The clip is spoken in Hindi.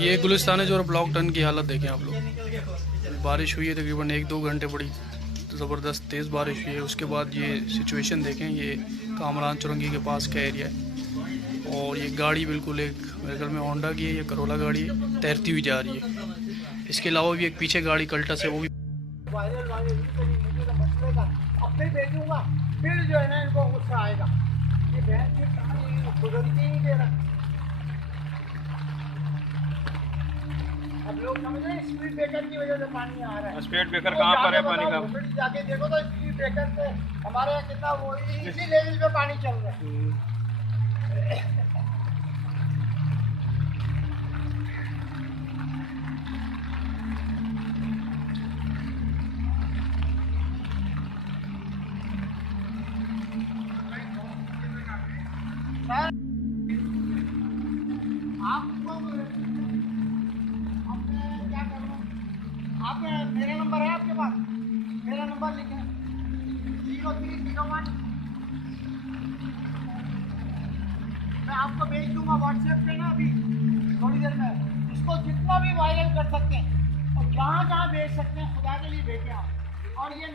ये गुलिस्तान है जो ब्लॉक टन की हालत देखें आप लोग। बारिश हुई है तकरीबन 1-2 घंटे, बड़ी ज़बरदस्त तेज़ बारिश हुई है। उसके बाद ये सिचुएशन देखें, ये कामरान चुरंगी के पास का एरिया है और ये गाड़ी बिल्कुल एक मेरे ख्याल में होंडा की है या करोला गाड़ी है, तैरती हुई जा रही है। इसके अलावा भी एक पीछे गाड़ी कल्टस है, वो भी अपने भेजूंगा, फिर जो है ना इनको गुस्सा आएगा कि बहन की कहानी गुजरती ही दे रहा। अब लोग समझ रहे हैं स्पीड ब्रेकर की वजह से पानी आ रहा है। स्पीड ब्रेकर कहाँ पर है पानी का? जाके देखो तो स्पीड ब्रेकर पे हमारे यहाँ कितना वो इसी लेवल पे पानी चल रहा है। आपको क्या करना, आप मेरा नंबर है आपके पास, मेरा नंबर लिखें 0301। मैं आपको भेज दूंगा व्हाट्सएप पे ना अभी थोड़ी देर में। इसको जितना भी वायरल कर सकते हैं और जहाँ जहाँ भेज सकते हैं खुदा के लिए भेजें आप। और ये